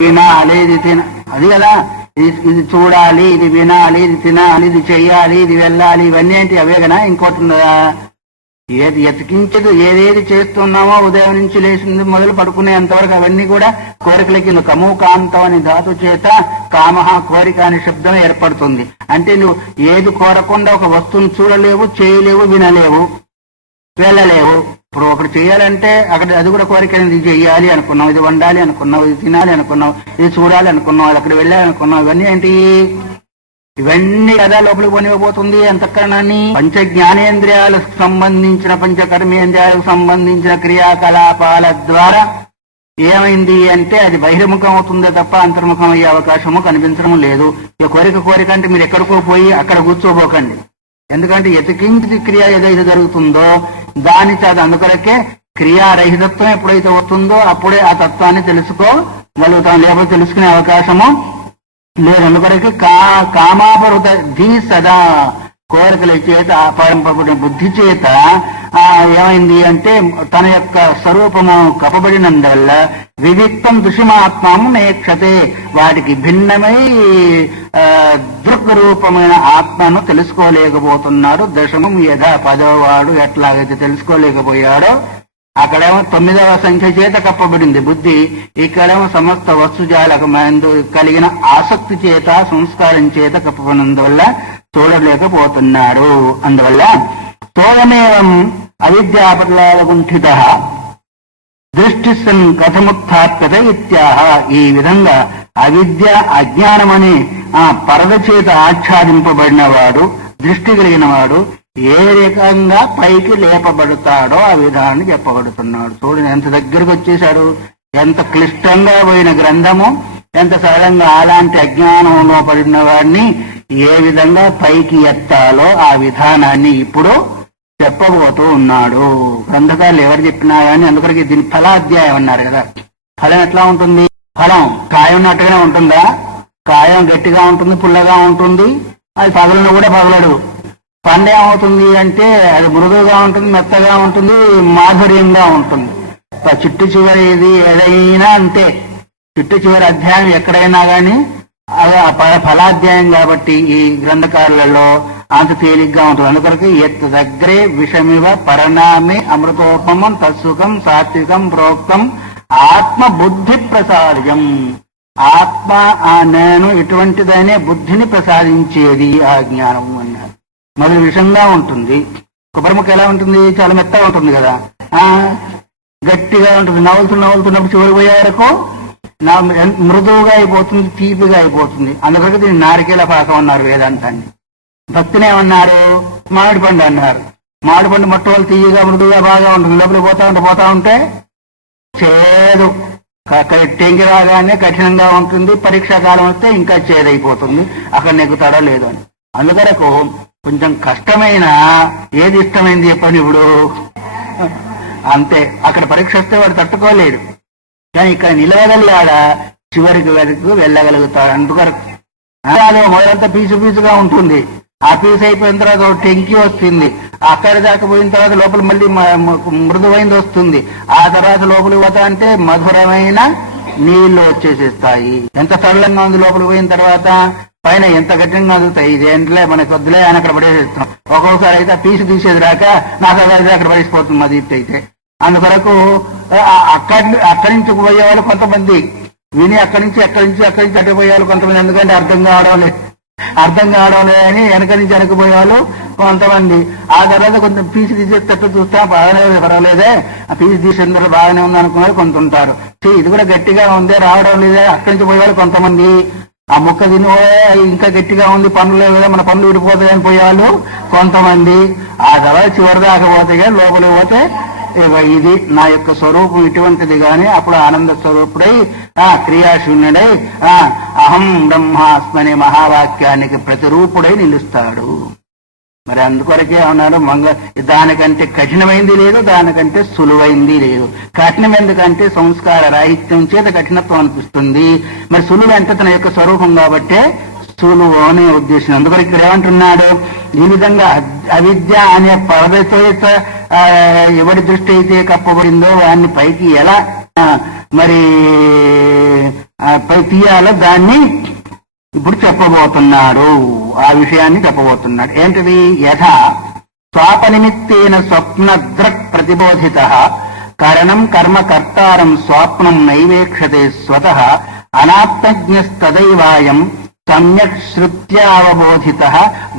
వినాలి, ఇది అది కదా, ఇది చూడాలి, ఇది వినాలి, ఇది తినాలి, ఇది చెయ్యాలి, ఇది వెళ్ళాలి, ఇవన్నీ ఏంటి? అవే కదా. ఇంకోటి ఉన్నదా? ఏది ఎతికించదు, ఏదేది చేస్తున్నామో ఉదయం నుంచి లేచింది మొదలు పడుకునేంతవరకు అవన్నీ కూడా కోరికలకి. కము కాంతం అని ధాతు చేత కామహ కోరిక అనే శబ్దం ఏర్పడుతుంది. అంటే నువ్వు ఏది కోరకుండా ఒక వస్తువును చూడలేవు, చేయలేవు, వినలేవు, వెళ్ళలేవు. ఇప్పుడు ఒకటి చేయాలంటే అక్కడ అది కూడా కోరిక. ఇది చెయ్యాలి అనుకున్నావు, ఇది వండాలి అనుకున్నావు, ఇది తినాలి అనుకున్నావు, ఇది చూడాలి అనుకున్నావు, అది అక్కడ వెళ్ళాలి అనుకున్నావు. ఇవన్నీ ఏంటి? ఇవన్నీ కదా లోపలికి కొనిపోతుంది అంతఃకరణాన్ని. పంచ జ్ఞానేంద్రియాలకు సంబంధించిన, పంచకర్మేంద్రియాలకు సంబంధించిన క్రియాకలాపాల ద్వారా ఏమైంది అంటే అది బహిర్ముఖం అవుతుందే తప్ప అంతర్ముఖం అయ్యే అవకాశము కనిపించడం లేదు. ఇక కోరిక అంటే మీరు ఎక్కడికో పోయి అక్కడ కూర్చోబోకండి. ఎందుకంటే ఎతికించి క్రియ ఏదైతే జరుగుతుందో దాని చేత అందుకొరకే క్రియారహితత్వం ఎప్పుడైతే వస్తుందో అప్పుడే ఆ తత్వాన్ని తెలుసుకోగలుగుతాం, లేకపోతే తెలుసుకునే అవకాశము లేదు. అందుకొరకే కామాపరుత ధీ సదా, కోరికల చేత ఆపాదింపబడిన బుద్ధి చేత ఏమైంది అంటే తన యొక్క స్వరూపము కప్పబడినందువల్ల వివిక్తం దుషిమాత్మము నేక్షతే, వాటికి భిన్నమై దృగ్రూపమైన ఆత్మను తెలుసుకోలేకపోతున్నాడు. దశమం యథా, 10వ వాడు ఎట్లాగైతే తెలుసుకోలేకపోయాడో, అక్కడేమో 9వ సంఖ్య చేత కప్పబడింది బుద్ధి, ఇక్కడేమో సమస్త వస్తుజాలకమందు కలిగిన ఆసక్తి చేత, సంస్కారం చేత కప్పబడినందువల్ల చూడలేకపోతున్నాడు. అందువల్ల తోయమేవం అవిద్యాపటలాలగుంఠిత దృష్టి సన్ కథముత్థాప్యత ఇత్యాహ. ఈ విధంగా అవిద్య, అజ్ఞానమనే ఆ పరద చేత ఆచ్ఛాదింపబడిన వాడు, దృష్టి కలిగిన వాడు ఏ రకంగా పైకి లేపబడతాడో ఆ విధాన్ని చెప్పబడుతున్నాడు. చూడండి ఎంత దగ్గరకు వచ్చేశాడు, ఎంత క్లిష్టంగా పోయిన గ్రంథము, ఎంత సరళంగా అలాంటి అజ్ఞానంలో పడిన వాడిని ఏ విధంగా పైకి ఎత్తాలో ఆ విధానాన్ని ఇప్పుడు చెప్పబోతూ ఉన్నాడు. గ్రంథకారులు ఎవరు చెప్పినా కానీ అందుకొరకు దీని ఫలాధ్యాయం అన్నారు కదా. ఫలం ఎట్లా ఉంటుంది? ఫలం కాయం ఉన్నట్టుగానే ఉంటుందా? కాయం గట్టిగా ఉంటుంది, పుల్లగా ఉంటుంది, అది పగలను కూడా పగలడు. పండు ఏమవుతుంది అంటే అది మృదువుగా ఉంటుంది, మెత్తగా ఉంటుంది, మాధుర్యంగా ఉంటుంది. చిట్టు చివరి ఇది ఏదైనా అంతే. చిట్టు చివరి అధ్యాయం ఎక్కడైనా కానీ అది ఫలాధ్యాయం కాబట్టి ఈ గ్రంథకారులలో అంత తేలిగ్గా ఉంటుంది. అందుకొరకు ఎత్ దగ్గరే విషమివ పరిణామే అమృతోపమం తత్సుఖం సాత్వికం ప్రోక్తం ఆత్మ బుద్ధి ప్రసాద్యం. ఆత్మ ఆ నేను ఇటువంటిదనే బుద్ధిని ప్రసాదించేది ఆ జ్ఞానం అన్నారు. మరి విషంగా ఉంటుంది. కొబ్బరిముక్క ఎలా ఉంటుంది? చాలా మెత్తగా ఉంటుంది కదా, గట్టిగా ఉంటుంది. నవ్వుతున్నప్పుడు చివరి పోయే వరకు మృదువుగా అయిపోతుంది, తీపిగా అయిపోతుంది. అందుకొరకు దీన్ని నారికేల పాకం అన్నారు వేదాంతాన్ని. భక్తిని ఏమన్నారు? మామిడి పండు అన్నారు. మామిడి పండు మొట్టమొదటి తీయగా మృదువుగా బాగా ఉంటుంది, లోపలికి పోతా ఉంటే చేదు, టెంకి రాగానే కఠినంగా ఉంటుంది, పరీక్షా కాలం వస్తే ఇంకా చేదైపోతుంది, అక్కడ నెగ్గుతాడో లేదో అని. అందుకొరకు కొంచెం కష్టమైన ఏది ఇష్టమైంది చెప్పండి ఇప్పుడు, అంతే. అక్కడ పరీక్ష వస్తే వాడు తట్టుకోలేడు, కానీ ఇక్కడ నిలవగలిగాడా చివరికి వరకు వెళ్ళగలుగుతాడు. అందుకొరకు మొదలంతా పీసుగా ఉంటుంది, ఆ పీసు అయిపోయిన తర్వాత టెంకి వస్తుంది, అక్కడి దాకా పోయిన తర్వాత లోపల మళ్ళీ మృదువైంది వస్తుంది, ఆ తర్వాత లోపలికి పోతా అంటే మధురమైన నీళ్లు వచ్చేసేస్తాయి. ఎంత సరళంగా ఉంది లోపలికి పోయిన తర్వాత, పైన ఎంత కఠినంగా అందుతాయి. ఇదేంట్లే మనకు వద్దులే అని అక్కడ పడేసేస్తాం. ఒక్కొక్కసారి అయితే పీసు తీసేది రాక నాకు అదే అక్కడ పడిసిపోతుంది మా దీప్తి అయితే. అందుకొరకు అక్కడి నుంచి పోయేవాళ్ళు కొంతమంది విని అక్కడి నుంచి అటు పోయేవాళ్ళు కొంతమంది, ఎందుకంటే అర్థం కావడం లేదని వెనక నుంచి వెనకపోయేవాళ్ళు కొంతమంది. ఆ తర్వాత కొంచెం పీసు తీసేటట్టు చూస్తా, బాగానే పర్వాలేదే, ఆ పీసు తీసేందుకు బాగానే ఉంది అనుకున్నారు కొంత ఉంటారు. ఇది కూడా గట్టిగా ఉందే, రావడం లేదే, అక్కడి నుంచి పోయేవాళ్ళు కొంతమంది. ఆ ముక్క తిని ఇంకా గట్టిగా ఉంది, పనులు లేదా మన పనులు విడిపోతాయని పోయేవాళ్ళు కొంతమంది. ఆ తర్వాత చివరి దాకా పోతే కానీ లోపలికి పోతే ఇది నా యొక్క స్వరూపం ఇటువంటిది గాని అప్పుడు ఆనంద స్వరూపుడై క్రియాశూన్యుడై అహం బ్రహ్మాస్మనే మహావాక్యానికి ప్రతిరూపుడై నిలుస్తాడు. మరి అందుకొరకే అన్నాడు దానికంటే కఠినమైంది లేదు, దానికంటే సులువైంది లేదు. కఠినం ఎందుకంటే సంస్కార రాహిత్యం చేత కఠినత్వం అనిపిస్తుంది. మరి సులువు అంటే తన యొక్క స్వరూపం కాబట్టే సులువు అనే ఉద్దేశం. అందుకని ఇక్కడ ఏమంటున్నాడు? ఈ విధంగా అవిద్య అనే పరదతో ఎవరి దృష్టి అయితే కప్పబడిందో వాడిని పైకి ఎలా మరి పై తీయాలో దాన్ని ఇప్పుడు చెప్పబోతున్నాడు. ఆ విషయాన్ని చెప్పబోతున్నాడు. ఏంటిది? యథా స్వాపనిమిత్తేన స్వప్నద్రక్ ప్రతిబోధిత కరణం కర్మ కర్తారం స్వాప్నం నైవేక్షతే స్వతః అనాత్మజ్ఞస్తదైవాయం సమ్యక్ శ్రుత్యావబోధిత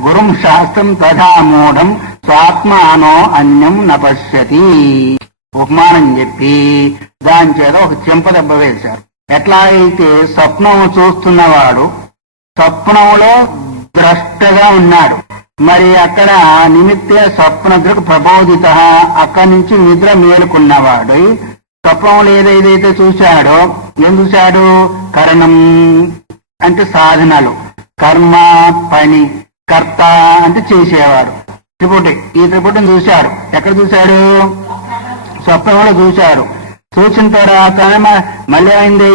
గురుం శాస్త్రం తథా మూఢం స్వాత్మానో అన్యం నపశ్యతి. ఉపమానం చెప్పి దాని చేత ఒక చెంపదెబ్బ వేశారు. ఎట్లా అయితే స్వప్నం చూస్తున్నవాడు స్వప్నంలో ద్రష్టగా ఉన్నాడు, మరి అక్కడ నిమిత్తే స్వప్నదృక్ ప్రబోధిత, అక్కడి నుంచి నిద్ర మేలుకున్నవాడు స్వప్నంలో ఏదైతే చూశాడో, ఏం చూశాడు? కరణం అంటే సాధనలు, కర్మ పని, కర్త అంటే చేసేవాడు. త్రిపుటి, ఈ త్రిపుటిని చూశాడు. ఎక్కడ చూశాడు? స్వప్నంలో చూశాడు. చూసిన తర్వాత మళ్ళీ అయింది,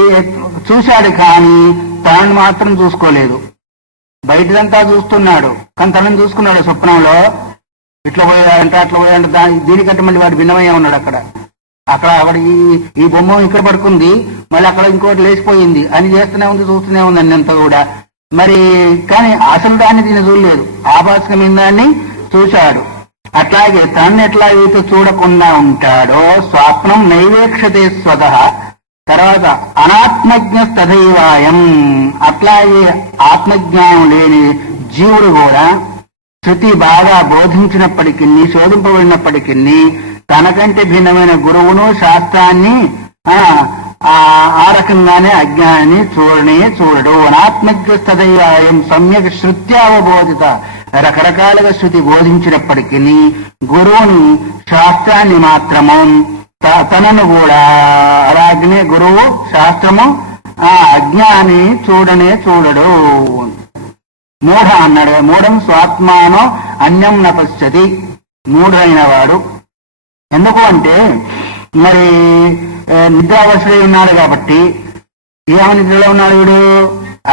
చూశాడు కానీ తనను మాత్రం చూసుకోలేదు. బయటదంతా చూస్తున్నాడు కానీ తనని చూసుకున్నాడు. స్వప్నంలో ఇట్లా పోయాడంటే అట్లా పోయాడంటే దీనికంటే మళ్ళీ వాడు భిన్నమయ్యే ఉన్నాడు. అక్కడ వాడు ఈ బొమ్మ ఇక్కడ పడుకుంది, మళ్ళీ అక్కడ ఇంకోటి లేచిపోయింది అని చేస్తూనే ఉంది, చూస్తూనే ఉంది అన్నంతా కూడా. మరి కానీ అసలు దాన్ని దీన్ని చూడలేదు, ఆభాసకమైన దాన్ని చూశాడు. అట్లాగే తను ఎట్లా అయితే చూడకుండా ఉంటాడో స్వప్నం నైవేక్షతే స్వతః. తర్వాత అనాత్మజ్ఞస్తథైవాయం, అట్లాగే ఆత్మజ్ఞానం లేని జీవుడు కూడా శృతి బాగా బోధించినప్పటికీ, శోధింపబడినప్పటికీ తనకంటే భిన్నమైన గురువును శాస్త్రాన్ని ఆ రకంగానే అజ్ఞానాన్ని చూడడు. అనాత్మజ్ఞస్తథైవాయం సమ్యక్ శృత్యావబోధిత, రకరకాలుగా శృతి బోధించినప్పటికీ గురువుని శాస్త్రాన్ని మాత్రము తనను కూడా అలాగనే గురువు శాస్త్రము అజ్ఞాని చూడడు. మూఢ అన్నాడు. మూఢం స్వాత్మానో అన్యం నపశ్యతి. మూఢైన వాడు ఎందుకు అంటే మరి నిద్రావశుడై ఉన్నాడు కాబట్టి. ఏమని నిద్రలో ఉన్నాడు వీడు?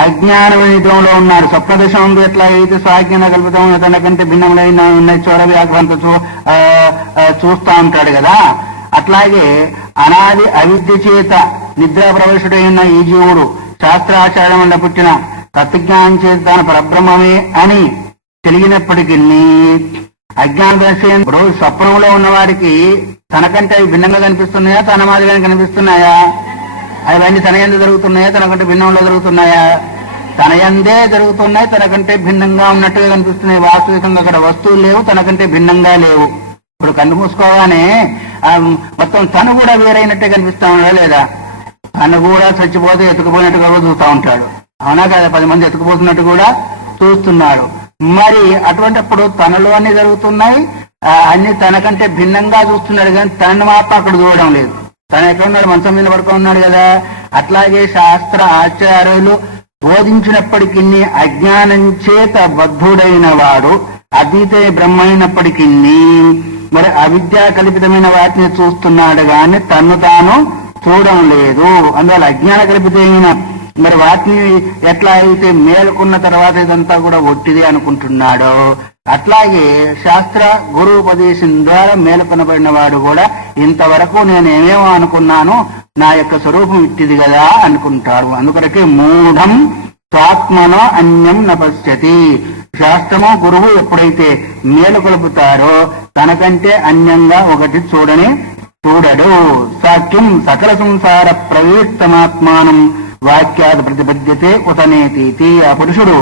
అజ్ఞాన నిద్రలో ఉన్నాడు. స్వప్నదశ ఉంది. ఎట్లా అయితే సాజ్ఞాన కల్పితం తనకంటే భిన్నములైన ఉన్నాయి చోర వ్యాఖ్యంత చూస్తా ఉంటాడు కదా, అట్లాగే అనాది అవిద్య చేత నిద్రా ప్రవేశుడైన ఈ జీవుడు శాస్త్రాచార్యం వల్ల పుట్టిన తత్వజ్ఞానం చేత తాను పరబ్రహ్మమే అని తెలిగినప్పటికీ అజ్ఞాన దర్శనం. ఇప్పుడు స్వప్నంలో ఉన్న వారికి తనకంటే అవి భిన్నంగా కనిపిస్తున్నాయా, తన మాదిరిగానే కనిపిస్తున్నాయా? అవన్నీ తన యందే జరుగుతున్నాయా, తనకంటే భిన్నంలో జరుగుతున్నాయా? తన యందే జరుగుతున్నాయి, తనకంటే భిన్నంగా ఉన్నట్టుగా కనిపిస్తున్నాయి. వాస్తవికంగా అక్కడ వస్తువులు లేవు, తనకంటే భిన్నంగా లేవు. ఇప్పుడు కన్ను మూసుకోగానే మొత్తం తను కూడా వేరైనట్టే కనిపిస్తా ఉన్నాడా లేదా? తను కూడా చచ్చిపోతే ఎత్తుకుపోయినట్టుగా చూస్తూ ఉంటాడు. అవునా కదా? 10 మంది ఎత్తుకుపోతున్నట్టు కూడా చూస్తున్నాడు. మరి అటువంటిప్పుడు తనలో అన్ని జరుగుతున్నాయి, అన్ని తనకంటే భిన్నంగా చూస్తున్నాడు, కానీ తనను మాత్రం అక్కడ చూడడం లేదు. తను ఎక్కడ ఉన్నాడు? మంచం మీద పడుకున్నాడు కదా. అట్లాగే శాస్త్ర ఆచార్యులు బోధించినప్పటికీ అజ్ఞానం చేత బద్ధుడైన వాడు అతీత బ్రహ్మైనప్పటికీ మరి అవిద్యా కల్పితమైన వాటిని చూస్తున్నాడు కానీ తన్ను తాను చూడడం లేదు. అందువల్ల అజ్ఞాన కల్పితమైన మరి వాటిని ఎట్లా అయితే మేలుకున్న తర్వాత ఇదంతా కూడా ఒట్టిదే అనుకుంటున్నాడో, అట్లాగే శాస్త్ర గురుపదేశం ద్వారా మేలుకొనబడిన వాడు కూడా ఇంతవరకు నేను ఏమేమో అనుకున్నాను, నా యొక్క స్వరూపం ఇట్టిది కదా అనుకుంటాడు. అందుకొరకే మూఢం స్వాత్మనో అన్యం నపశ్యతి. శాస్త్రము గురువు ఎప్పుడైతే మేలుకొలుపుతారో తనకంటే అన్యంగా ఒకటి చూడడు. సాఖ్యం సకల సంసార ప్రవీత్తమాత్మానం వాక్యాది ప్రతిపద్యతే ఉతనేతీతి. ఆ పురుషుడు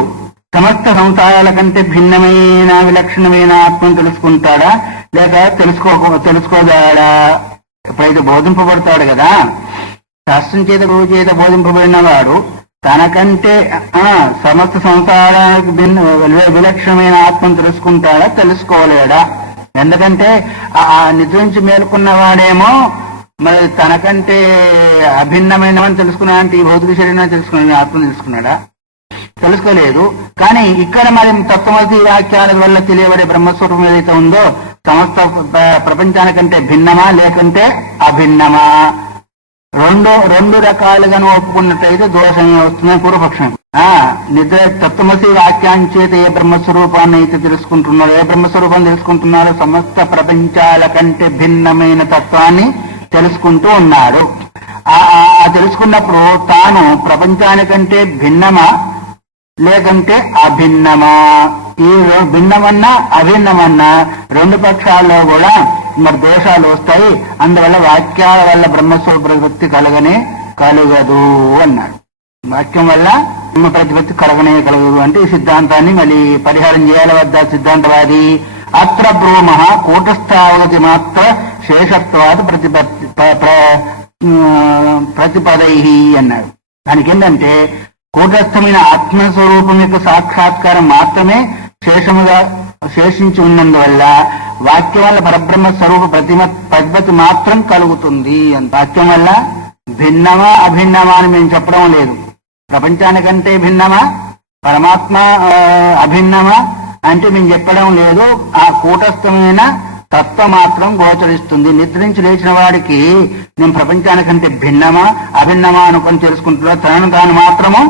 సమస్త సంసారాల కంటే భిన్నమైన విలక్షణమైన ఆత్మను తెలుసుకుంటాడా లేక తెలుసుకోదాడా? ఎప్పుడైతే బోధింపబడతాడు కదా, శాస్త్రం చేత గురువు చేత బోధింపబడిన వాడు తనకంటే సమస్త సంసారానికి విలక్షణమైన ఆత్మను తెలుసుకుంటాడా తెలుసుకోలేడా? ఎందుకంటే ఆ నిద్ర నుంచి మేలుకున్న వాడేమో మరి తనకంటే అభిన్నమైనవని తెలుసుకున్నా అంటే ఈ భౌతిక శరీరాన్ని తెలుసుకున్నాడు, ఆత్మను తెలుసుకున్నాడా? తెలుసుకోలేదు. కానీ ఇక్కడ మరి తత్వమసి వాక్యాల వల్ల తెలియబడే బ్రహ్మస్వరూపం ఏదైతే ఉందో సమస్త ప్రపంచానికంటే భిన్నమా లేకంటే అభిన్నమా? రెండు రకాలుగా ఒప్పుకున్నట్టయితే దోషమే వస్తుందని పూర్వపక్షం. నిద్ర తత్వమసి వాక్యాన్ని చేత ఏ బ్రహ్మస్వరూపాన్ని అయితే తెలుసుకుంటున్నారో, ఏ బ్రహ్మస్వరూపాన్ని తెలుసుకుంటున్నారో సమస్త ప్రపంచాల కంటే భిన్నమైన తత్వాన్ని తెలుసుకుంటూ ఉన్నాడు. ఆ తెలుసుకున్నప్పుడు తాను ప్రపంచానికంటే భిన్నమా లేకంటే అభిన్నమా? ఈ భిన్నమన్నా అభిన్నమన్నా రెండు పక్షాల్లో కూడా మరి దోషాలు వస్తాయి. అందువల్ల వాక్యాల వల్ల బ్రహ్మస్వరూప ప్రతిపత్తి కలగదు అన్నాడు. వాక్యం వల్ల బ్రహ్మ ప్రతిపత్తి కలగదు అంటే ఈ సిద్ధాంతాన్ని మళ్ళీ పరిహారం చేయాలి వద్ద సిద్ధాంతవాది. అత్ర బ్రూమ కూటస్థావగతి మాత్ర శేషత్వాది ప్రతిపదై అన్నాడు. దానికి ఏంటంటే కూటస్థమైన ఆత్మస్వరూపం యొక్క సాక్షాత్కారం మాత్రమే శేషించి ఉన్నందువల్ల వాక్యం వల్ల పరబ్రహ్మ స్వరూప ప్రతిపత్తి మాత్రం కలుగుతుంది. వాక్యం వల్ల భిన్నమా అభిన్నమా అని మేము చెప్పడం లేదు. ప్రపంచానికంటే భిన్నమా పరమాత్మ అభిన్నమా అంటే మేము చెప్పడం లేదు. ఆ కూటస్థమైన తత్వం మాత్రం గోచరిస్తుంది. నిద్రించి లేచిన వాడికి నేను ప్రపంచానికంటే భిన్నమా అభిన్నమా అనుకొని తెలుసుకుంటున్నా, తనను తాను మాత్రము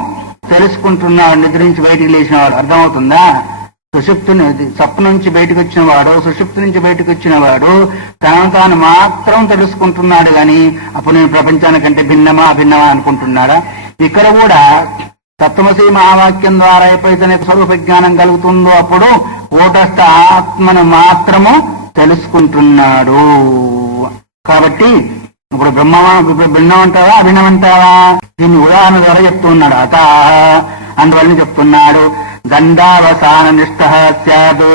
తెలుసుకుంటున్నాడు. నిద్రించి బయటికి లేచిన వాడు అర్థమవుతుందా? సప్పు నుంచి బయటకు వచ్చిన వాడు, సుషుప్తి నుంచి బయటకు వచ్చిన వాడు తనను తాను మాత్రం తెలుసుకుంటున్నాడు గాని అప్పుడు నేను ప్రపంచానికంటే భిన్నమా అభిన్నమా అనుకుంటున్నాడా? ఇక్కడ కూడా తత్వమసి మహావాక్యం ద్వారా ఎప్పుడైతే స్వరూప జ్ఞానం కలుగుతుందో అప్పుడు కూటస్థ ఆత్మను మాత్రము తెలుసుకుంటున్నాడు. కాబట్టి ఇప్పుడు భిన్నం అంటావా అభిన్నం అంటావా? దీన్ని ఉదాహరణ ద్వారా చెప్తున్నాడు. అత అందువల్ల చెప్తున్నాడు దండావసాన నిష్ఠ సద్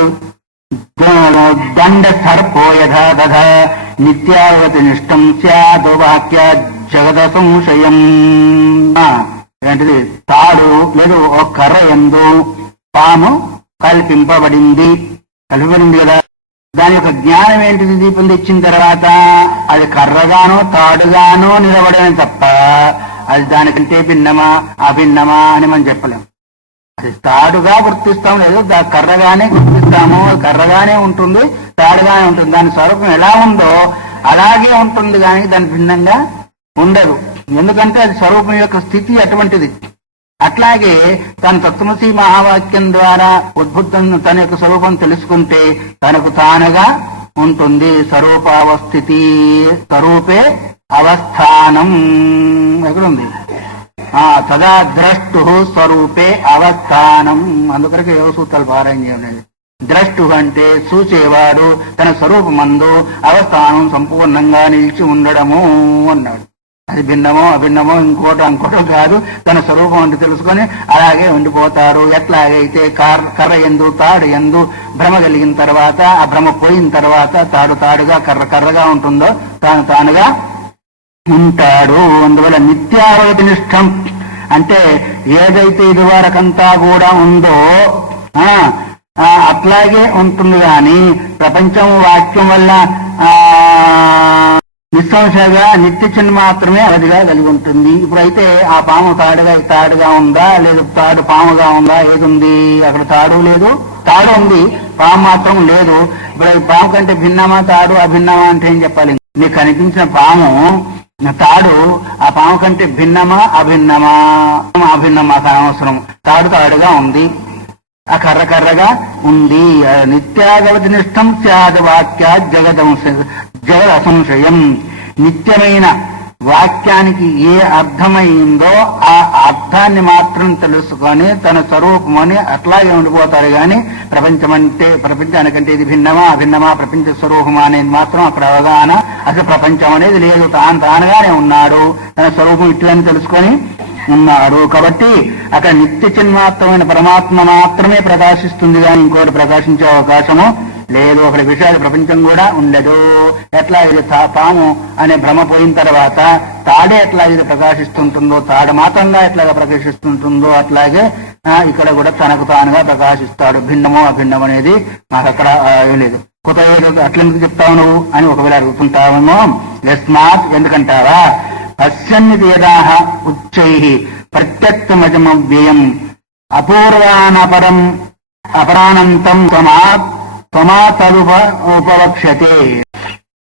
దండ సర్పో యథా తథా నిత్యావతి నిష్టం సద్ వాక్య జగద సంశయం. ఏంటిది? తాడు లేదు ఒక కర్ర ఎందు పాము కల్పింపబడింది కదా. దాని యొక్క జ్ఞానం ఏంటిది? దీపం తెచ్చిన తర్వాత అది కర్రగానో తాడుగానో నిలబడమే తప్ప అది దానికంటే భిన్నమా అభిన్నమా అని మనం చెప్పలేము. అది తాడుగా గుర్తిస్తాం, లేదు కర్రగానే గుర్తిస్తాము. కర్రగానే ఉంటుంది, తాడుగానే ఉంటుంది. దాని స్వరూపం ఎలా ఉందో అలాగే ఉంటుంది కానీ దాని భిన్నంగా ఉండదు. ఎందుకంటే అది స్వరూపం యొక్క స్థితి అటువంటిది. అట్లాగే తన తత్వమసి మహావాక్యం ద్వారా ఉద్బుద్ధం తన యొక్క స్వరూపం తెలుసుకుంటే తనకు తానుగా ఉంటుంది. స్వరూపావస్థితి స్వరూపే అవస్థానం ఎక్కడుంది? తదా ద్రష్టు స్వరూపే అవస్థానం. అందుకొరకు యోగ సూత్రాలు పారాయణ చేయండి. ద్రష్టు అంటే చూచేవాడు, తన స్వరూపమందు అవస్థానం సంపూర్ణంగా నిలిచి ఉండడము అన్నాడు. అది భిన్నమో అభిన్నమో ఇంకోటో కాదు, తన స్వరూపం అంటే తెలుసుకొని అలాగే ఉండిపోతారు. ఎట్లాగైతే కర్ర ఎందు తాడు ఎందు భ్రమ కలిగిన తర్వాత ఆ భ్రమ పోయిన తర్వాత తాడు తాడుగా కర్ర కర్రగా ఉంటుందో తానుగా ఉంటాడు. అందువల్ల నిత్యావగతి నిష్టం అంటే ఏదైతే ఇదివరకంతా కూడా ఉందో అట్లాగే ఉంటుంది. కానీ ప్రపంచం వాక్యం వల్ల నిస్సంశగా నిత్య చిన్న మాత్రమే అదిగా కలిగి ఉంటుంది. ఇప్పుడైతే ఆ పాము తాడుగా ఉందా లేదు తాడు పాముగా ఉందా? ఏది ఉంది? అక్కడ తాడు లేదు, తాడు ఉంది, పాము మాత్రం లేదు. ఇప్పుడు పాము కంటే భిన్నమా తాడు అభిన్నమా అంటే ఏం చెప్పాలి? మీకు కనిపించిన పాము తాడు ఆ పాము కంటే భిన్నమా అభిన్నమా? అభిన్నమా అవసరం. తాడుగా ఉంది, ఆ కర్రగా ఉంది. నిత్యాగవతి నిష్టం స్యాద్ వాక్య జగద అసంశయం. నిత్యమైన వాక్యానికి ఏ అర్థమైందో ఆ అర్థాన్ని మాత్రం తెలుసుకొని తన స్వరూపమని అట్లాగే ఉండిపోతారు. కానీ ప్రపంచానికంటే ఇది భిన్నమా అభిన్నమా ప్రపంచ స్వరూపమా అనేది మాత్రం అక్కడ అవగాహన. అసలు ప్రపంచం అనేది లేదు, తానుగానే ఉన్నాడు, తన స్వరూపం ఇట్లని తెలుసుకొని ఉన్నాడు. కాబట్టి అక్కడ నిత్య చిన్మాత్రమైన పరమాత్మ మాత్రమే ప్రకాశిస్తుంది కానీ ఇంకోటి ప్రకాశించే అవకాశము లేదు. అక్కడ విషయాలు ప్రపంచం కూడా ఉండదు. ఎట్లా ఇది పాము అనే భ్రమ పోయిన తర్వాత తాడే ఎట్లా ఇది ప్రకాశిస్తుంటుందో, తాడు మాత్రంగా ఎట్లాగా ప్రకాశిస్తుంటుందో అట్లాగే ఇక్కడ కూడా తనకు తానుగా ప్రకాశిస్తాడు. భిన్నమో అభిన్నమో అనేది నాకు అక్కడ ఏం లేదు. కొత్త అట్లెందుకు చెప్తావు నువ్వు అని ఒకవేళ అడుగుతుంటావేమో. యస్మాత్ ఎందుకంటావా? పశ్యన్నిది యదాహ ఉచ్చై ప్రత్యక్తమజమవ్యయం అపూర్వానపరం అపరానంతం ఉపవక్ష్యతే.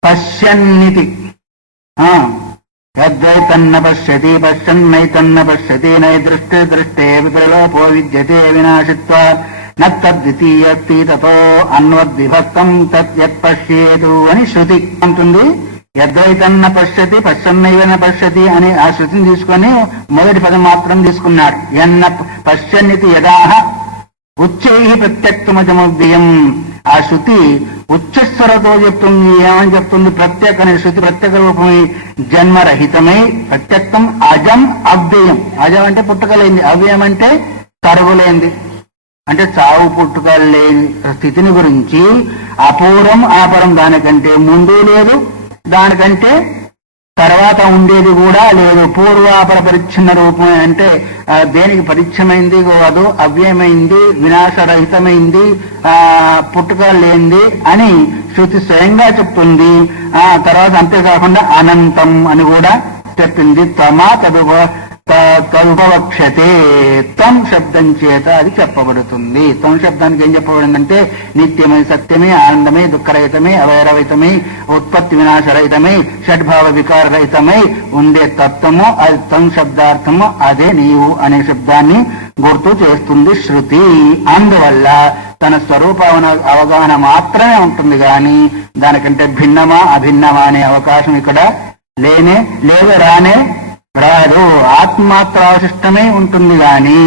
పశ్యన్నితి యద్వైతన్న పశ్యతి పశ్యన్నైతన్న పశ్యతి నైదృష్టే దృష్టే విప్రలోపో విద్యతే వినాశిత్వాత్ నద్వితీయస్తి తతో అన్వద్విభక్తం తత్ యత్ పశ్యేతు అని శృతి అంటుంది. యద్వైతన్న పశ్యతి పశ్చన్నైవన పశ్యతి అని ఆ శృతిని తీసుకొని మొదటి పదం మాత్రం తీసుకున్నాడు. ఎన్న పశ్చన్నితి యదాహ ఉచ్చై ప్రత్యక్తమజమవ్యయం. ఆ శృతి ఉచ్చస్వరతో చెప్తుంది. ఏమని చెప్తుంది? ప్రత్యేక అనే శృతి ప్రత్యేక రూపమై జన్మరహితమై ప్రత్యక్తం అజం అవ్యయం. అజం అంటే పుట్టుకలేంది, అవ్యయం అంటే తరుగులేంది, అంటే చావు పుట్టుకలు లేని స్థితిని గురించి అపూర్వం ఆపరం, దానికంటే ముందు లేదు, దానికంటే తర్వాత ఉండేది కూడా లేదు. పూర్వాపర పరిచ్ఛిన్న రూపమే అంటే దేనికి పరిచ్ఛమైంది కాదు, అవ్యయమైంది, వినాశరహితమైంది, పుట్టుక లేనిది అని శృతి స్వయంగా చెప్తుంది. ఆ తర్వాత అంతేకాకుండా అనంతం అని కూడా చెప్పింది. తదుపవక్షతే త్వం శబ్దం చేత అది చెప్పబడుతుంది. త్వం శబ్దానికి ఏం చెప్పబడిందంటే నిత్యమై, సత్యమే, ఆనందమే, దుఃఖరహితమే, అవయరహితమై, ఉత్పత్తి వినాశరహితమై, షడ్భావ వికారరహితమై ఉండే తత్వము, అది త్వం శబ్దార్థము అదే నీవు అనే శబ్దాన్ని గుర్తు చేస్తుంది శృతి. అందువల్ల తన స్వరూపావన అవగాహన మాత్రమే ఉంటుంది కానీ దానికంటే భిన్నమా అభిన్నమా అనే అవకాశం ఇక్కడ లేదు, రాదు. ఆత్మాత్రావశిష్టమే ఉంటుంది కానీ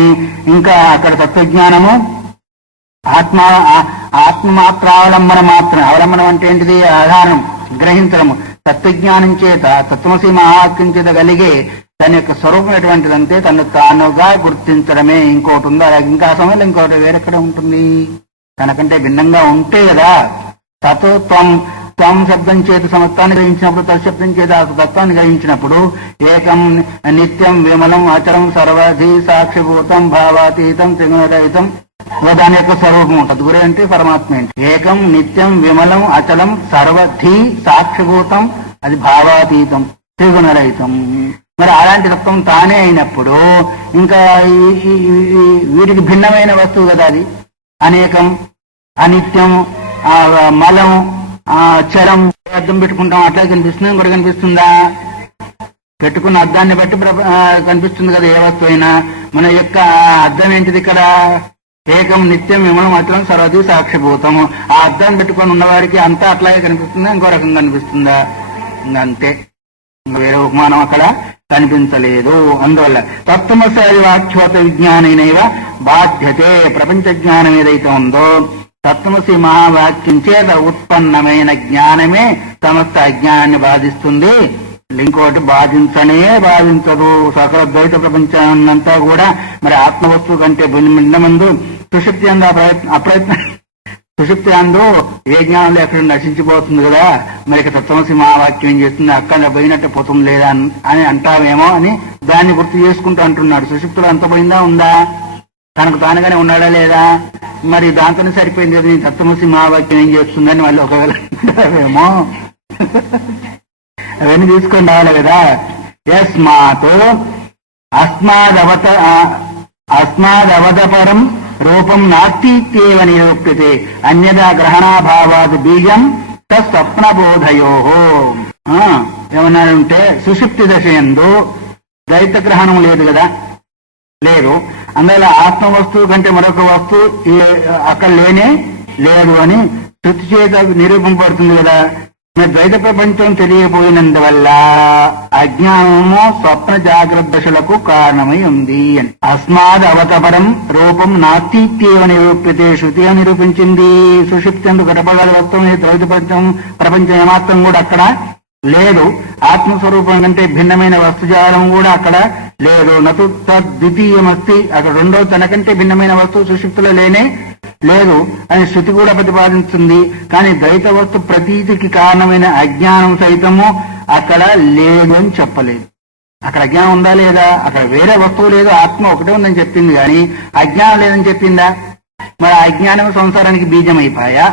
ఇంకా అక్కడ తత్వజ్ఞానము ఆత్మమాత్రావలంబన మాత్రం. అవలంబనం అంటే ఏంటిది? ఆధారం, గ్రహించడము. తత్వజ్ఞానం చేత తత్వమసి మహావాక్యం చేత కలిగే తన యొక్క స్వరూపం ఎటువంటిదంటే తను తానుగా గుర్తించడమే. ఇంకోటి ఉందా? ఇంకా సమయంలో ఇంకోటి వేరెక్కడ ఉంటుంది? తనకంటే భిన్నంగా ఉంటే కదా. తత్వం త్వం శబ్దం చేత సమత్వాన్ని గ్రహించినప్పుడు, తత్శబ్దం చేత ఆ తత్వాన్ని గ్రహించినప్పుడు ఏకం నిత్యం విమలం అచలం సర్వధి సాక్షిభూతం భావాతీతం త్రిగుణరహితం దాని యొక్క స్వరూపం. తద్గురు అంటే పరమాత్మ ఏంటి? ఏకం నిత్యం విమలం అచలం సర్వధి సాక్షిభూతం, అది భావాతీతం త్రిగుణరహితం. మరి అలాంటి తత్వం తానే అయినప్పుడు ఇంకా వీటికి భిన్నమైన వస్తువు కదా అది. అనేకం, అనిత్యం, మలం, చరం. అద్దం పెట్టుకుంటాం, అట్లా కనిపిస్తుంది. ఇంకోటి కనిపిస్తుందా? పెట్టుకున్న అద్దాన్ని బట్టి కనిపిస్తుంది కదా ఏ వస్తువు అయినా. మన యొక్క అద్దం ఏంటిది ఇక్కడ? ఏకం నిత్యం విమలం అచలం సర్వధి సాక్షిభూతము. ఆ అద్దం పెట్టుకొని ఉన్నవాడికి అంతా అట్లాగే కనిపిస్తుందా? ఇంకో రకంగా కనిపిస్తుందా? అంతే, వేరే ఉపమానం అక్కడ కనిపించలేదు. అందువల్ల తత్వమసి వాక్యోత విజ్ఞానైనైవ బాధ్యతే. ప్రపంచ జ్ఞానం ఏదైతే ఉందో తత్వమసి మహావాక్యం చేత ఉత్పన్నమైన జ్ఞానమే సమస్త అజ్ఞానాన్ని బాధిస్తుంది. ఇంకోటి బాధించదు. సకల ద్వైత ప్రపంచాన్నంతా కూడా మరి ఆత్మవస్తువు కంటే భిన్నమందు సుషుప్తి అందు అప్రయత్నం, సుషుప్తి అందు ఏ జ్ఞానంలో ఎక్కడ నశించిపోతుంది కదా. మరి తత్వమసి మహావాక్యం ఏం చేస్తుంది? అక్కడ పోయినట్టు పోతుంది లేదా అని అంటావేమో అని దాన్ని గుర్తు చేసుకుంటూ అంటున్నాడు. సుషుప్తులు అంత పోయిందా? ఉందా? తనకు తానుగానే ఉన్నాడా లేదా? మరి దాంతోనే సరిపోయింది కదా. నీ తత్వమసి మహావాక్యం ఏం చేస్తుందని వాళ్ళు ఒకవేళ అంటావేమో. అవన్నీ తీసుకొని రావాలి కదా. యస్మాత్ అస్మాదవతపరం రూపం నాస్తిత్యేవ నిరూప్యతే అన్యదా గ్రహణాభావాద్ బీజం తస్వప్నబోధయో. ఏమన్నాడంటే సుషుప్తి దశ యందు ద్వైత గ్రహణం లేదు కదా, లేదు. అందువల్ల ఆత్మ వస్తువు కంటే మరొక వస్తువు అక్కడ లేదు అని శృతి చేత నిరూపింపబడుతుంది కదా. ద్వైత ప్రపంచం తెలియపోయినందువల్ల అజ్ఞానము స్వప్న జాగ్రత్త దశలకు కారణమై ఉంది అని. అస్మాద్ అవతపరం రూపం నాస్తిత్యేవ నిరూప్యతే. శృతిగా నిరూపించింది సుషుప్తి ఎందుకు ఘటపడాలి వస్తువు ద్వైత ప్రపంచం ఏమాత్రం కూడా అక్కడ లేదు. ఆత్మస్వరూపం కంటే భిన్నమైన వస్తుజాలం కూడా అక్కడ లేదు. నతు తద్వితీయమస్తి. అక్కడ రెండో తనకంటే భిన్నమైన వస్తువు సుషుప్తిలో లేదు అని శృతి కూడా ప్రతిపాదించింది. కానీ ద్వైత వస్తు ప్రతీతికి కారణమైన అజ్ఞానం సైతము అక్కడ లేదు అని చెప్పలేదు. అక్కడ అజ్ఞానం ఉందా లేదా? అక్కడ వేరే వస్తువు లేదు, ఆత్మ ఒకటే ఉందని చెప్పింది కానీ అజ్ఞానం లేదని చెప్పిందా? మరి అజ్ఞానం సంసారానికి బీజం అయిపోయా,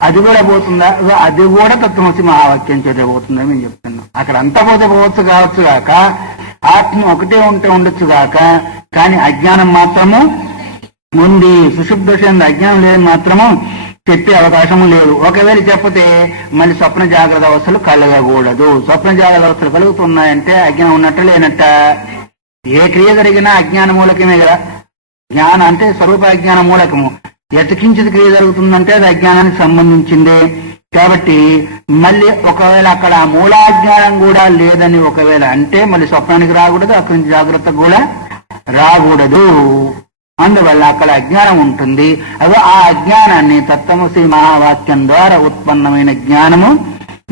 అది కూడా పోతుందా? అది కూడా తత్వమసి మహావాక్యం చేత పోతుందని మేము చెప్తున్నాం. అక్కడ అంతా పోతే కావచ్చు కాక, ఆత్మ ఒకటే ఉంటే ఉండొచ్చు కాక, కానీ అజ్ఞానం మాత్రము ఉంది. సుషుప్తి అజ్ఞానం లేదని మాత్రము చెప్పే అవకాశము లేదు. ఒకవేళ చెప్పతే మళ్ళీ స్వప్న జాగ్రత్త అవస్థలు కలగకూడదు. స్వప్న జాగ్రత్త అవస్థలు కలుగుతున్నాయంటే అజ్ఞానం ఉన్నట్ట లేనట్ట? ఏ క్రియ జరిగినా అజ్ఞాన మూలకమే కదా. జ్ఞానం అంటే స్వరూప అజ్ఞాన మూలకము. ఎతకించిది క్రియ జరుగుతుందంటే అది అజ్ఞానానికి సంబంధించిందే. కాబట్టి మళ్ళీ ఒకవేళ అక్కడ మూలాజ్ఞానం కూడా లేదని ఒకవేళ అంటే మళ్ళీ స్వప్నానికి రాకూడదు, అక్కడి నుంచి జాగ్రత్త కూడా రాకూడదు. అందువల్ల అక్కడ అజ్ఞానం ఉంటుంది. అదో ఆ అజ్ఞానాన్ని తత్వమసి మహావాక్యం ద్వారా ఉత్పన్నమైన జ్ఞానము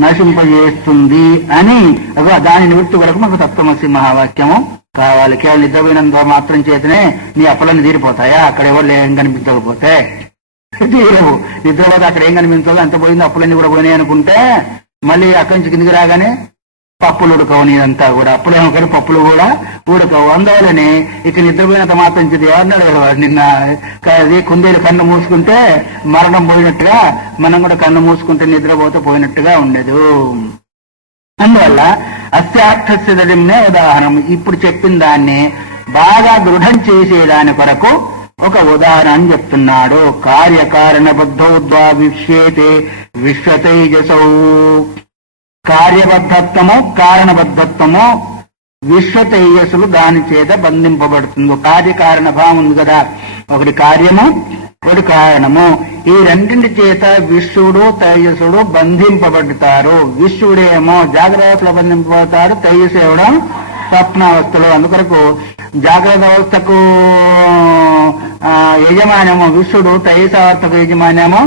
నశింపజేస్తుంది అని అదో దాని నివృత్తి వరకు మనకు తత్వమసి మహావాక్యము కావాలి. కేవలం నిద్రపోయినంత మాత్రం చేతనే నీ అప్పులన్నీ తీరిపోతాయా? అక్కడ ఎవరు ఏం కనిపించకపోతే తీరవు. నిద్రపోతే అక్కడ ఏం కనిపించాలో అంత పోయింది, అప్పులన్నీ కూడా పోయినాయి అనుకుంటే మళ్ళీ అక్కడి నుంచి కిందికి రాగానే పప్పులు ఉడకవు, నీదంతా కూడా అప్పులేమో కానీ పప్పులు కూడా ఉడకవు. అందువల్లనే ఇక నిద్రపోయినంత మాత్రం ఎవరన్నాడు నిన్న అది కుందేలు కన్ను మూసుకుంటే మరణం పోయినట్టుగా మనం కూడా కన్ను మూసుకుంటే నిద్రపోతే పోయినట్టుగా ఉండదు. అందువల్ల అస్యార్థస్యమే ఉదాహరణ ఇప్పుడు చెప్పిన దాన్ని బాగా దృఢం చేసేదాని కొరకు ఒక ఉదాహరణ అని చెప్తున్నాడు. కార్యకారణ బద్ధౌద్వా విశ్యేతే విశ్వతైజసౌ. కార్యబద్ధత్వము కారణబద్ధత్వము విశ్వతేజస్సులు దాని చేత బంధింపబడుతుంది. కార్యకారణ భావం ఉంది కదా, ఒకటి కార్యము ఒకటి కారణము. ఈ రెండింటి చేత విశ్వడు తేజస్సుడు బంధింపబడతారు. విశ్వడేమో జాగ్రత్తలో బంధింపబడతాడు, తేజస్సుడు స్వప్నావస్థలో. అందుకొరకు జాగ్రత్త అవస్థకు యజమాన్యము విశ్వడు, తేజసావస్థకు యజమాన్యము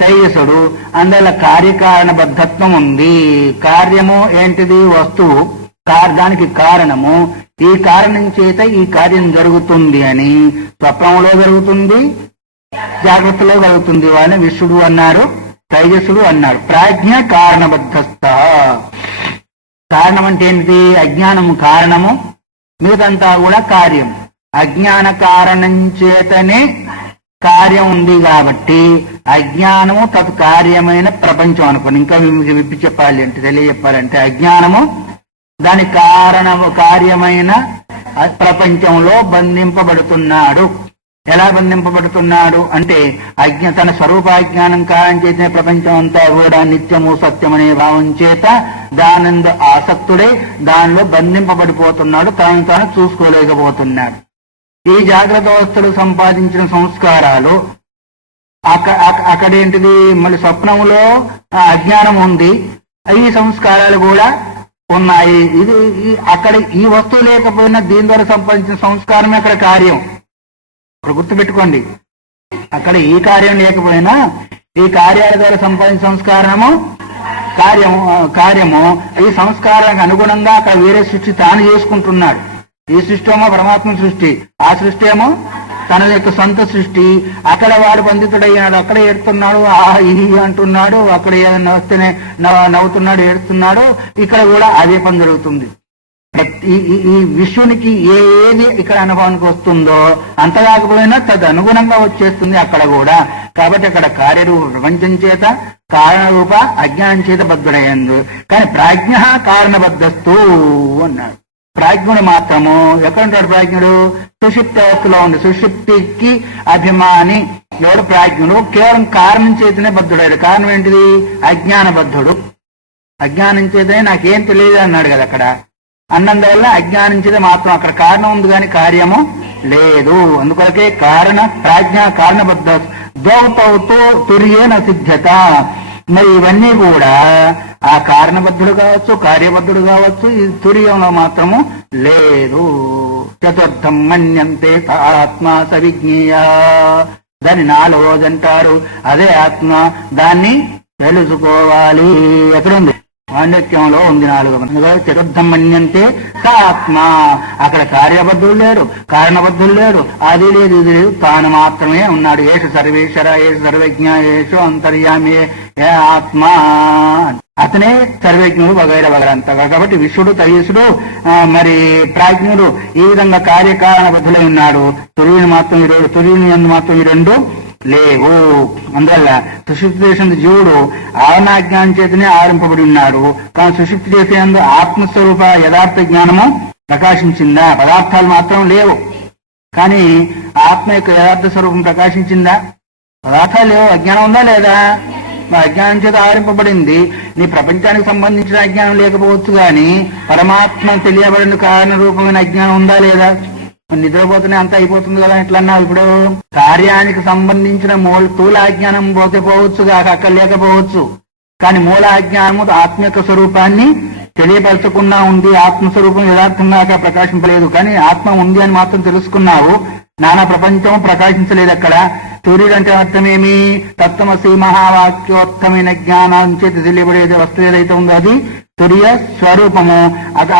తేజసుడు. అందువల్ల కార్యకారణ బద్ధత్వం ఉంది. కార్యము ఏంటిది? వస్తువు. దానికి కారణము. ఈ కారణం చేత ఈ కార్యం జరుగుతుంది అని స్వప్నంలో జరుగుతుంది, జాగ్రత్తలో జరుగుతుంది. వాళ్ళని విశ్వడు అన్నారు, తేజస్సుడు అన్నారు. ప్రాజ్ఞ కారణబద్ధస్థ. కారణం అంటే ఏంటిది? అజ్ఞానము కారణము, మీదంతా కూడా కార్యం. అజ్ఞాన కారణం చేతనే కార్యం ఉంది కాబట్టి అజ్ఞానము తత్కార్యమైన ప్రపంచం అనుకోండి. ఇంకా మీకు విప్పి చెప్పాలి అంటే తెలియజెప్పాలంటే అజ్ఞానము దాని కార్యమైన ప్రపంచంలో బంధింపబడుతున్నాడు. ఎలా బంధింపబడుతున్నాడు అంటే తన స్వరూపాజ్ఞానం కారణం చేసిన ప్రపంచం అంతా కూడా నిత్యము సత్యమనే భావం చేత దానందు ఆసక్తుడే దానిలో బంధింపబడిపోతున్నాడు. తాను చూసుకోలేకపోతున్నాడు. ఈ జాగ్రత్త అవస్థలు సంపాదించిన సంస్కారాలు అక్కడేంటిది? మళ్ళీ స్వప్నములో అజ్ఞానం ఉంది, ఈ సంస్కారాలు కూడా ఉన్నాయి. ఇది అక్కడ ఈ వస్తువు లేకపోయినా దీని ద్వారా సంపాదించిన సంస్కారమే అక్కడ కార్యం. ఇప్పుడు గుర్తుపెట్టుకోండి, అక్కడ ఈ కార్యం లేకపోయినా ఈ కార్యాల ద్వారా సంపాదించిన సంస్కారము కార్యము ఈ సంస్కారానికి అనుగుణంగా అక్కడ వేరే సృష్టి తాను చేసుకుంటున్నాడు. ఈ సృష్టి ఏమో పరమాత్మ సృష్టి, ఆ సృష్టి ఏమో తన యొక్క సొంత సృష్టి. అక్కడ వాడు బంధితుడయ్యాడు, అక్కడ ఏడుతున్నాడు, ఇది అంటున్నాడు, అక్కడ ఏదైనా వస్తేనే నవ్వుతున్నాడు, ఏడుస్తున్నాడు. ఇక్కడ కూడా అదే పని జరుగుతుంది. ఈ విశ్వానికి ఏది ఇక్కడ అనుభవానికి వస్తుందో అంత కాకపోయినా తదనుగుణంగా వచ్చేస్తుంది అక్కడ కూడా. కాబట్టి అక్కడ కార్యరూప ప్రపంచం చేత కారణరూప అజ్ఞానం చేత బద్ధుడయ్యింది. కానీ ప్రాజ్ఞ కారణబద్ధస్తు అన్నాడు. ప్రాజ్ఞుడు మాత్రము ఎక్కడుంటాడు? ప్రాజ్ఞుడు సుషుప్తి అవస్థలో ఉంది. సుషుప్తికి అభిమాని ఎవడు? ప్రాజ్ఞుడు. కేవలం కారణం చేతనే బద్ధుడాడు. కారణం ఏంటిది? అజ్ఞానబద్ధుడు. అజ్ఞానం చేతనే నాకేం తెలియదు అన్నాడు కదా అక్కడ. అన్నందువల్ల అజ్ఞానం చేత మాత్రం అక్కడ కారణం ఉంది కానీ కార్యము లేదు. అందుకొరకే ప్రాజ్ఞ కారణబద్ధ ద్వౌతౌతో తుర్యేన సిద్ధత. మరి ఇవన్నీ కూడా ఆ కారణబద్ధుడు కావచ్చు, కార్యబద్ధుడు కావచ్చు, ఈ తుర్యంలో మాత్రము లేదు. చతుర్థం మన్యంతే ఆత్మ సవిజ్ఞేయ. దాన్ని 4వ రోజు అంటారు. అదే ఆత్మ, దాన్ని తెలుసుకోవాలి. ఎక్కడుంది? పాండిత్యంలో ఉంది 4వ. చతుర్థం మన్యంతే స ఆత్మ. అక్కడ కార్యబద్ధులు లేరు, కారణబద్ధులు లేరు, అది లేదు ఇది లేదు, తాను మాత్రమే ఉన్నాడు. ఏషు సర్వేశ్వర, ఏషు సర్వజ్ఞ, ఏషు అంతర్యామి ఆత్మ. అతనే సర్వజ్ఞుడు వగైర వగరంతా. కాబట్టి విశ్వడు, తేజస్సుడు, మరి ప్రాజ్ఞుడు ఈ విధంగా కార్యకారణబద్ధులై ఉన్నాడు. తుర్యుని మాత్రం ఈ రెండు లేవు. అందువల్ల సుషుప్తి చేసేందు జీవుడు ఆవరణాజ్ఞానం చేతనే ఆవరింపబడి ఉన్నాడు. కానీ సుషుప్తి చేసేందు ఆత్మస్వరూప యథార్థ జ్ఞానము ప్రకాశించిందా? పదార్థాలు మాత్రం లేవు, కానీ ఆత్మ యొక్క యథార్థ స్వరూపం ప్రకాశించిందా? పదార్థాలు లేవు. అజ్ఞానం ఉందా లేదా? అజ్ఞానం చేత ఆవరింపబడింది. నీ ప్రపంచానికి సంబంధించిన అజ్ఞానం లేకపోవచ్చు, కానీ పరమాత్మ తెలియబడిన కారణ రూపమైన అజ్ఞానం ఉందా లేదా? నిద్రపోతూనే అంతా అయిపోతుంది కదా ఎట్లన్నా ఇప్పుడు కార్యానికి సంబంధించిన స్థూల అజ్ఞానం పోతే పోవచ్చు కాక అక్కడ లేకపోవచ్చు. కానీ మూల అజ్ఞానము ఆత్మ స్వరూపాన్ని తెలియపరచకుండా ఉంది. ఆత్మస్వరూపం యథార్థంగా ప్రకాశింపలేదు. కానీ ఆత్మ ఉంది అని మాత్రం తెలుసుకున్నావు. నానా ప్రపంచం ప్రకాశించలేదు అక్కడ. సూర్యుడు అంటే అర్థమేమి? తత్వమసి మహావాక్యోత్తమైన జ్ఞానం చేతి తెలియబడేది వస్తువు ఏదైతే ఉందో అది తుర్య స్వరూపము.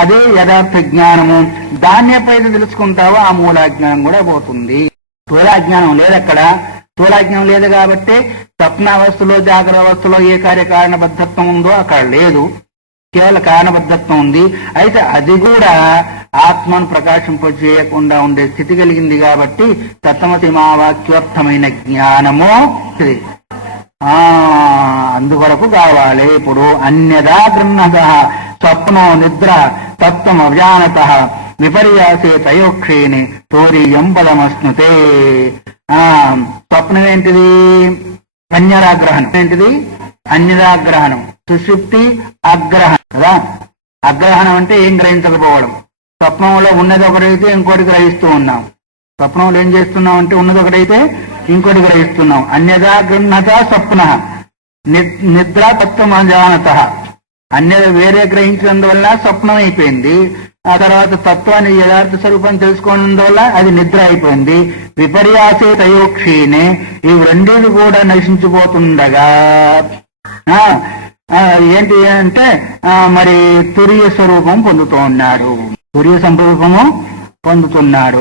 అదే యథార్థ జ్ఞానము. దాన్ని ఎప్పుడైతే తెలుసుకుంటావో ఆ మూలాజ్ఞానం కూడా పోతుంది. స్థూలాజ్ఞానం లేదక్కడ. స్థూలాజ్ఞానం లేదు కాబట్టి స్వప్నావస్థలో జాగ్రత్త అవస్థలో ఏ కార్యకారణబద్ధత్వం ఉందో అక్కడ లేదు. కేవల కారణబద్ధత్వం ఉంది. అయితే అది కూడా ఆత్మను ప్రకాశింపజేయకుండా ఉండే స్థితి కలిగింది కాబట్టి తత్వమసి మహావాక్యోర్థమైన జ్ఞానము అందువరకు కావాలి. ఇప్పుడు అన్యదా గృహ్ణత స్వప్నో నిద్ర తత్వం అజానత విపర్యాసే తయోక్షేణి తోరీయం పదమస్నుతే. స్వప్నం ఏంటిది? అన్యదాగ్రహణం. ఏంటిది? అన్యదాగ్రహణం. సుషుప్తి అగ్రహణం కదా. అగ్రహణం అంటే ఏం గ్రహించకపోవడం. స్వప్నంలో ఉన్నది ఒకటైతే ఇంకోటి గ్రహిస్తూ ఉన్నాం. స్వప్నంలో ఏం చేస్తున్నాం అంటే ఉన్నది ఒకటైతే ఇంకోటి గ్రహిస్తున్నాం. అన్యదా గృహ్ణత స్వప్న నిద్ర తత్వం అజానత. అన్యద వేరే గ్రహించినందువల్ల స్వప్నం అయిపోయింది. ఆ తర్వాత తత్వాన్ని యథార్థ స్వరూపాన్ని తెలుసుకోవడం అది నిద్ర అయిపోయింది. విపర్యాసే తయోక్షీణే ఈ రెండేది కూడా నశించిపోతుండగా ఏంటి అంటే మరి తుర్య స్వరూపం పొందుతూ ఉన్నాడు. తుర్య స్వరూపము పొందుతున్నాడు.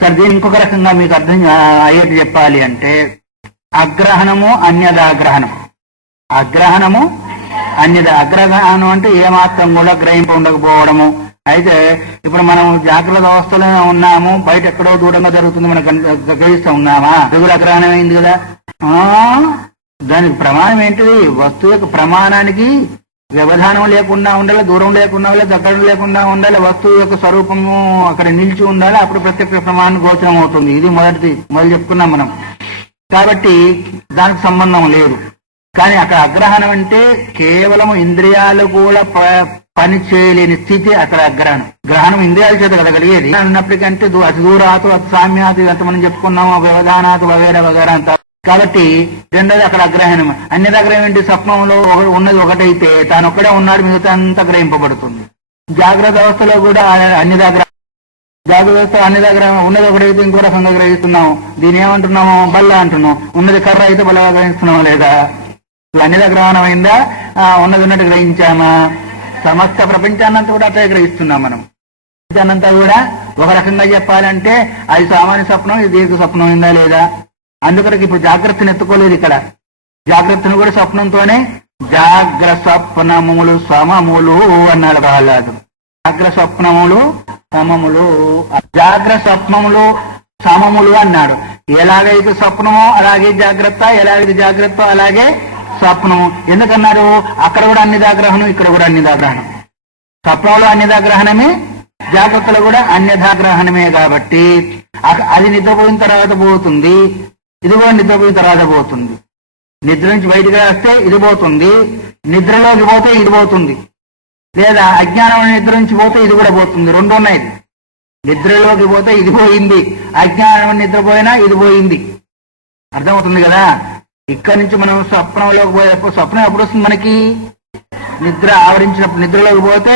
సరే, దీన్ని ఇంకొక రకంగా మీకు అర్థం అయ్యేది చెప్పాలి అంటే అగ్రహణము అన్యదాగ్రహణం. అగ్రహణము అగ్రహణం అంటే ఏమాత్రం కూడా గ్రహింప ఉండకపోవడము. అయితే ఇప్పుడు మనం జాగ్రత్త అవస్థలో ఉన్నాము, బయట ఎక్కడో దూరంగా జరుగుతుంది, మనకు గ్రహిస్తూ ఉన్నామా? అది కూడా అగ్రహణం అయింది కదా. దానికి ప్రమాణం ఏంటిది? వస్తువు యొక్క ప్రమాణానికి వ్యవధానం లేకుండా ఉండాలి, దూరం లేకుండా ఉండాలి, దగ్గర లేకుండా ఉండాలి, వస్తువు యొక్క స్వరూపము అక్కడ నిలిచి ఉండాలి. అప్పుడు ప్రత్యక్ష ప్రమాణం గోచరం అవుతుంది. ఇది మొదలు చెప్పుకున్నాం మనం. కాబట్టి దానికి సంబంధం లేదు. కానీ అక్కడ అగ్రహణం అంటే కేవలం ఇంద్రియాలు కూడా పని చేయలేని స్థితి అక్కడ అగ్రహణం. గ్రహణం ఇంద్రియాల చేత కదా కలిగేది. అన్నప్పటికంటే అతి దూరాతు అతి సామ్యాతు ఎంత మనం చెప్పుకున్నాము, వ్యవధానాతు వగేరా వగేరా అంత. కాబట్టి రెండోది అక్కడ అగ్రహణం. అన్యదగ్రహం ఏంటి? స్వప్నంలో ఉన్నది ఒకటైతే తాను ఒక్కడే ఉన్నాడు, మిగతా అంతా గ్రహింపబడుతుంది. జాగ్రత్త అవస్థలో కూడా అన్యదగ్రహం. జాగ్రత్త వ్యవస్థ అన్యదగ్రహం ఉన్నది ఒకటైతే ఇంకో రకంగా గ్రహిస్తున్నాము. దీని ఏమంటున్నాము? బల్ల అంటున్నాం. ఉన్నది కర్ర అయితే బల్లగా గ్రహిస్తున్నామా లేదా? అన్యదగ్రహణం అయిందా? ఉన్నది ఉన్నట్టు గ్రహించామా? సమస్త ప్రపంచాన్నంతా కూడా అట్లా గ్రహిస్తున్నాం మనం. ప్రపంచాన్నంతా కూడా ఒక రకంగా చెప్పాలంటే అది సామాన్య స్వప్నం, ఇది దీర్ఘ స్వప్నం అయిందా లేదా? అందుకనికి ఇప్పుడు జాగ్రత్తను ఎత్తుకోలేదు. ఇక్కడ జాగ్రత్తను కూడా స్వప్నంతోనే జాగ్ర స్వప్నములు సమములు అన్నాడు ప్రహ్లాదు. జాగ్ర స్వప్నములు సమములు, జాగ్ర స్వప్నములు సమములు అన్నాడు. ఎలాగైతే స్వప్నమో అలాగే జాగ్రత్త, ఎలాగైతే జాగ్రత్త అలాగే స్వప్నము. ఎందుకన్నారు? అక్కడ కూడా అన్యదాగ్రహణం, ఇక్కడ కూడా అన్యదాగ్రహణం. స్వప్నంలో అన్యదాగ్రహణమే, జాగ్రత్తలో కూడా అన్యదాగ్రహణమే. కాబట్టి అది నిద్రపోయిన తర్వాత పోతుంది, ఇది కూడా నిద్రపోయిన తర్వాత పోతుంది. నిద్ర నుంచి బయటకు వస్తే ఇది పోతుంది, నిద్రలోకి పోతే ఇది పోతుంది, లేదా అజ్ఞానం నిద్ర నుంచి పోతే ఇది కూడా పోతుంది. రెండు ఉన్నాయి. నిద్రలోకి పోతే ఇది పోయింది, అజ్ఞానం నిద్రపోయినా ఇది పోయింది. అర్థమవుతుంది కదా. ఇక్కడి నుంచి మనం స్వప్నంలోకి పోయేటప్పుడు, స్వప్నం ఎప్పుడు వస్తుంది మనకి? నిద్ర ఆవరించినప్పుడు. నిద్రలోకి పోతే